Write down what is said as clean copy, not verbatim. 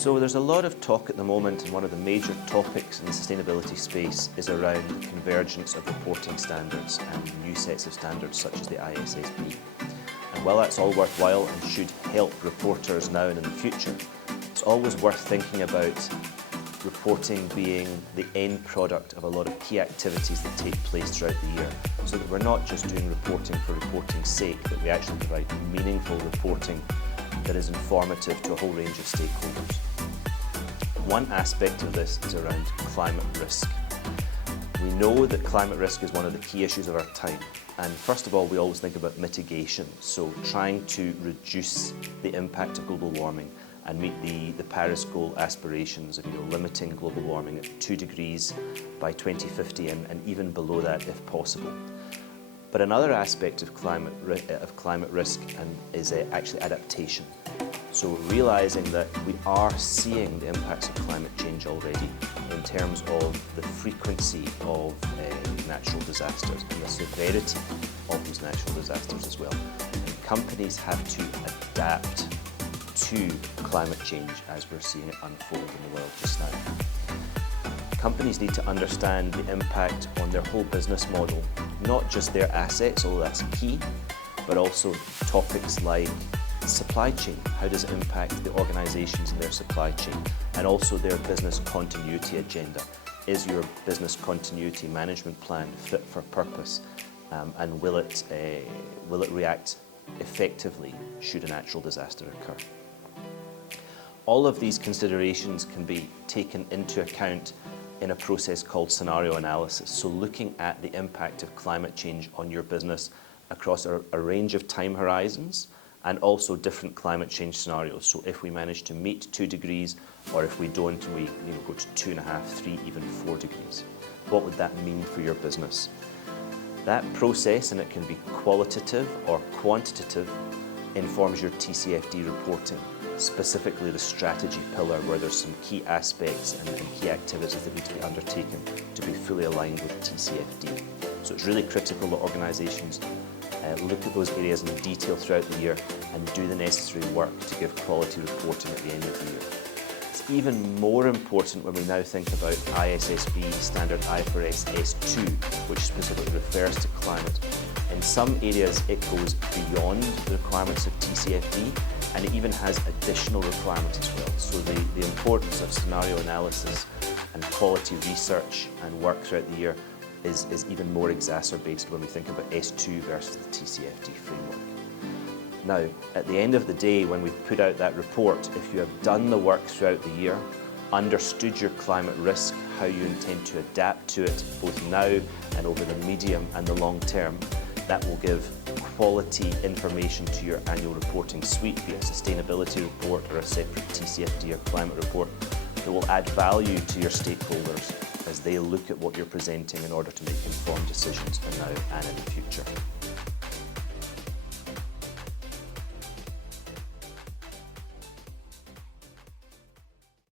So there's a lot of talk at the moment, and one of the major topics in the sustainability space is around the convergence of reporting standards and new sets of standards such as the ISSB. And while that's all worthwhile and should help reporters now and in the future, it's always worth thinking about reporting being the end product of a lot of key activities that take place throughout the year, so that we're not just doing reporting for reporting's sake, that we actually provide meaningful reporting that is informative to a whole range of stakeholders. One aspect of this is around climate risk. We know that climate risk is one of the key issues of our time, and first of all we always think about mitigation, so trying to reduce the impact of global warming and meet the Paris goal aspirations of limiting global warming at 2 degrees by 2050 and even below that if possible. But another aspect of climate risk is actually adaptation. So realising that we are seeing the impacts of climate change already in terms of the frequency of natural disasters and the severity of these natural disasters as well. And companies have to adapt to climate change as we're seeing it unfold in the world just now. Companies need to understand the impact on their whole business model, not just their assets, although that's key, but also topics like supply chain. How does it impact the organisations in their supply chain? And also their business continuity agenda. Is your business continuity management plan fit for purpose? And will it react effectively should a natural disaster occur? All of these considerations can be taken into account in a process called scenario analysis. So looking at the impact of climate change on your business across a range of time horizons and also different climate change scenarios. So if we manage to meet 2 degrees, or if we don't, we go to 2.5, 3, even 4 degrees. What would that mean for your business? That process, and it can be qualitative or quantitative, informs your TCFD reporting, specifically the strategy pillar, where there's some key aspects and key activities that need to be undertaken to be fully aligned with TCFD. So it's really critical that organisations look at those areas in detail throughout the year and do the necessary work to give quality reporting at the end of the year. It's even more important when we now think about ISSB standard IFRS S2, which specifically refers to climate. In some areas it goes beyond the requirements of TCFD, and it even has additional requirements as well. So the importance of scenario analysis and quality research and work throughout the year is even more exacerbated when we think about S2 versus the TCFD framework. Now, at the end of the day, when we put out that report, if you have done the work throughout the year, understood your climate risk, how you intend to adapt to it, both now and over the medium and the long term, that will give quality information to your annual reporting suite, be it a sustainability report or a separate TCFD or climate report, that will add value to your stakeholders as they look at what you're presenting in order to make informed decisions for now and in the future.